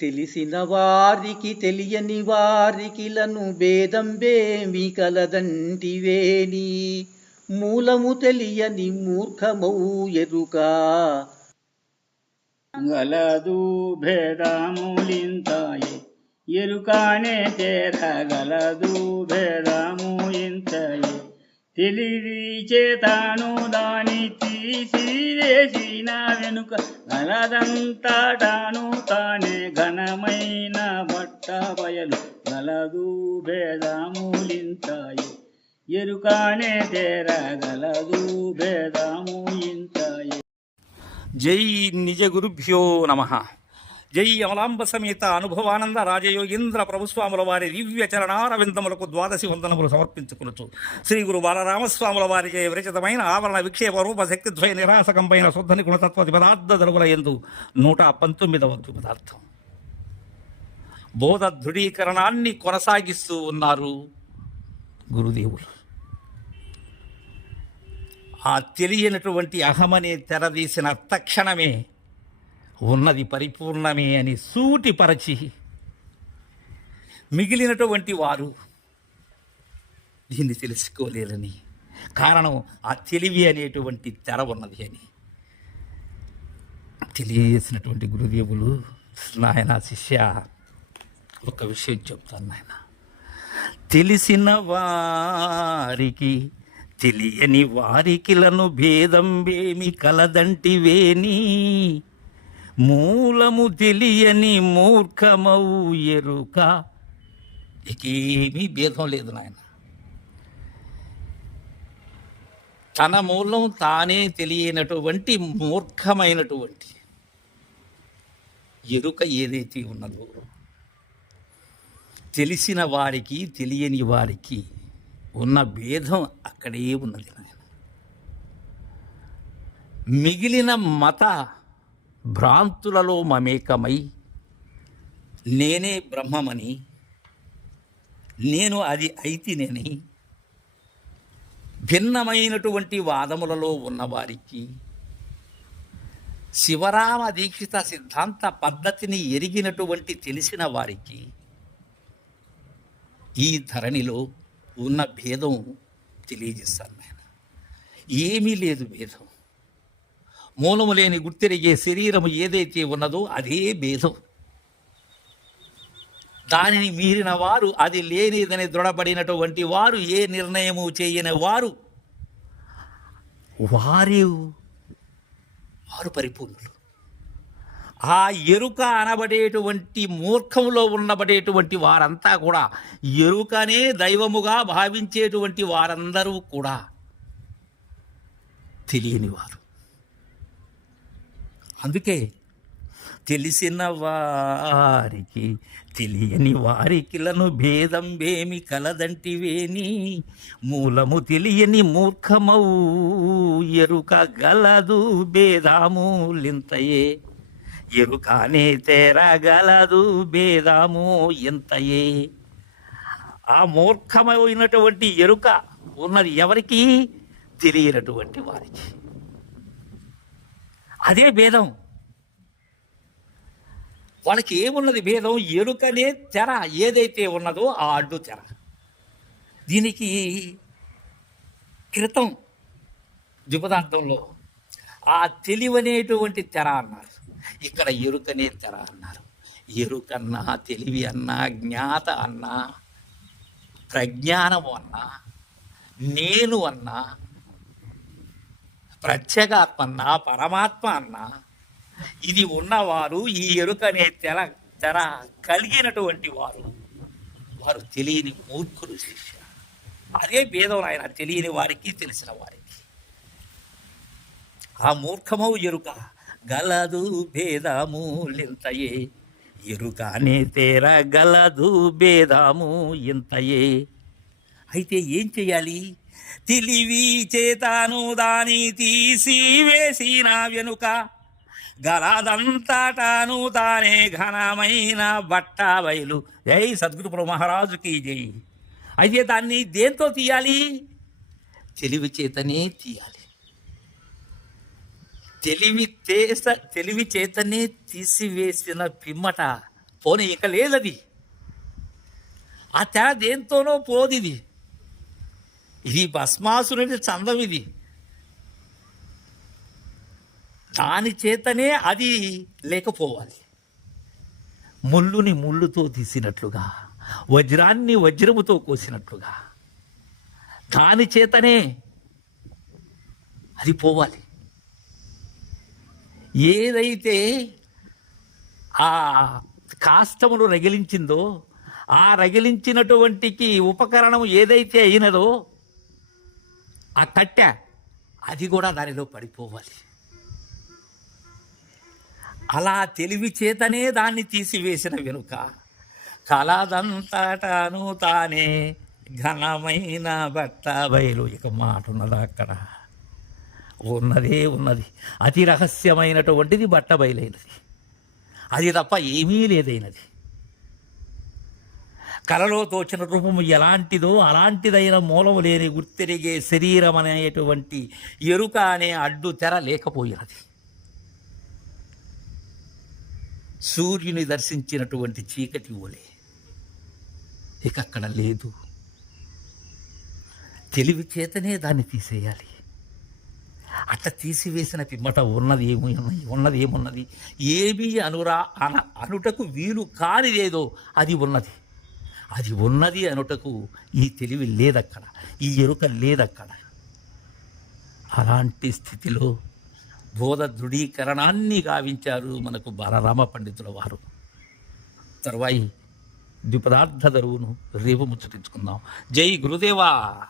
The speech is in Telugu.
తెలిసిన వారికి తెలియని వారికిలను భేదంబేమి కలదంటివేని మూలము తెలియని మూర్ఖమౌ ఎరుక. గలదు భేదములింతాయి ఎరుకానే తేరగలదు భేదము ఇంతయే తెలివి చేతాను దాని తీసివేసిన వెనుక గలదంతటాను తానే ఘనమైన బట్ట బయలు. గలదు భేదములింతాయి ఎరుకానే తేరగలదు భేదము ఇంతయే జై నిజ గురుభ్యో నమ. జై అమలాంబ సమేత అనుభవానంద రాజయోగీంద్ర ప్రభుస్వాముల వారి దివ్య చరణారవిందములకు ద్వాదశి వందనములు సమర్పించుకునొచ్చు శ్రీ గురు బాలరామస్వాముల వారికి విరచితమైన ఆవరణ విక్షేప రూప శక్తిద్వయ నిరాసకంపైన శుద్ధని గుణతత్వ పదార్థ దరువుల ఎందు నూట పంతొమ్మిదవ పదార్థం బోధ దృఢీకరణాన్ని కొనసాగిస్తూ ఉన్నారు గురుదేవులు. ఆ తెలియనటువంటి అహమనే తెరదీసిన తక్షణమే ఉన్నది పరిపూర్ణమే అని సూటిపరచి మిగిలినటువంటి వారు దీన్ని తెలుసుకోలేరని. కారణం ఆ తెలివి అనేటువంటి తెర ఉన్నది అని. తెలియజేసినటువంటి గురుదేవులు నాయన శిష్య ఒక విషయం చెప్తాను నాయన. తెలిసిన వారికి తెలియని వారికిలను భేదంబేమి కలదంటివేని? మూలము తెలియని మూర్ఖమవు ఎరుక. ఇకేమీ భేదం లేదు నాయన. తన మూలం తానే తెలియనటువంటి మూర్ఖమైనటువంటి ఎరుక ఏదైతే ఉన్నదో తెలిసిన వారికి తెలియని వారికి ఉన్న భేదం అక్కడే ఉన్నది నాయన. మిగిలిన మత భ్రాంతులలో మమేకమై నేనే బ్రహ్మమని నేను అది అయితేనేని. భిన్నమైనటువంటి వాదములలో ఉన్నవారికి శివరామ దీక్షిత సిద్ధాంత పద్ధతిని ఎరిగినటువంటి తెలిసిన వారికి ఈ ధరణిలో ఉన్న భేదం తెలియజేస్తాను నేను ఏమీ లేదు భేదం. మూలము లేని గుర్తెరిగే శరీరము ఏదైతే ఉన్నదో అదే భేదం. దానిని మీరిన వారు అది లేనిదని దృఢపడినటువంటి వారు ఏ నిర్ణయము చేయని వారు వారి వారు పరిపూర్ణులు. ఆ ఎరుక అనబడేటువంటి మూర్ఖంలో ఉన్నబడేటువంటి వారంతా కూడా ఎరుకనే దైవముగా భావించేటువంటి వారందరూ కూడా తెలియని వారు. అందుకే తెలిసిన వారికి తెలియని వారికిలను భేదం వేమి కలదంటివేని మూలము తెలియని మూర్ఖమవు ఎరుక గలదు భేదాములింతయే ఎరుకానే తేరగలదు భేదాము ఇంతయే ఆ మూర్ఖమైనటువంటి ఎరుక ఉన్నది ఎవరికి? తెలియనటువంటి వారికి. అదే భేదం. వాళ్ళకి ఏమున్నది భేదం? ఎరుకనే తెర ఏదైతే ఉన్నదో ఆ అడ్డు తెర. దీనికి క్రితం ద్విపదార్థంలో ఆ తెలివనేటువంటి తెర అన్నారు. ఇక్కడ ఎరుకనే తెర అన్నారు. ఎరుకన్నా తెలివి అన్నా జ్ఞాత అన్నా ప్రజ్ఞానము అన్నా నేను అన్నా ప్రత్యేగాత్మ అన్నా పరమాత్మ అన్నా ఇది ఉన్నవారు ఈ ఎరుకనే తెర తెర కలిగినటువంటి వారు. వారు తెలియని మూర్ఖులు శిష్య అదే భేదం ఆయన తెలియని వారికి తెలిసిన వారికి. ఆ మూర్ఖమౌ ఎరుక. గలదు భేదము లింతయే. ఎరుకనే తేర గలదు భేదము ఇంతయే అయితే ఏం చేయాలి? తెలివి చేతాను దాని తీసివేసిన వెనుక గలదంతటాను తానే ఘనమైన బట్ట బయలు జై సద్గురు మహారాజుకి జై. అయితే దాన్ని దేంతో తీయాలి? తెలివి చేతనే తీయాలి. తెలివి చేత తెలివి చేతనే తీసివేసిన పిమ్మట పోనీ ఇక లేదది. ఆ తెర దేంతోనో పోదిది. ఇది భస్మాసురుడి చందం ఇది. దాని చేతనే అది లేకపోవాలి. ముళ్ళుని ముళ్ళుతో తీసినట్లుగా వజ్రాన్ని వజ్రముతో కోసినట్లుగా దాని చేతనే అది పోవాలి. ఏదైతే ఆ కాష్టమును రగిలించిందో ఆ రగిలించినటువంటికి ఉపకరణం ఏదైతే అయినదో ఆ తట్టె అది కూడా దానిలో పడిపోవాలి. అలా తెలివి చేతనే దాన్ని తీసివేసిన వెనుక కలదంతటాను తానే ఘనమైన బట్ట బయలు. ఇక మాట ఉన్నదా అక్కడ? ఉన్నదే ఉన్నది. అతి రహస్యమైనటువంటిది బట్ట బయలైనది. అది తప్ప ఏమీ లేదైనది. కలలో తోచిన రూపము ఎలాంటిదో అలాంటిదైన మూలము లేని గుర్తెరిగే శరీరం అనేటువంటి ఎరుక అనే అడ్డు తెర లేకపోయినది. సూర్యుని దర్శించినటువంటి చీకటి ఓలే ఇక అక్కడ లేదు. తెలివి చేతనే దాన్ని తీసేయాలి. అట్లా తీసివేసిన పిమ్మట ఉన్నది ఏమి ఉన్నది ఏమున్నది? ఏమీ అనురా అన అనుటకు వీలు కానిదేదో అది ఉన్నది. అది ఉన్నది అనుటకు ఈ తెలివి లేదక్కడ ఈ ఎరుక లేదక్కడ. అలాంటి స్థితిలో బోధ దృఢీకరణాన్ని గావించారు మనకు బాలరామ పండితుల వారు. తర్వాయి ద్విపదార్థ దరువును రేపు ముచ్చటించుకుందాం. జై గురుదేవా!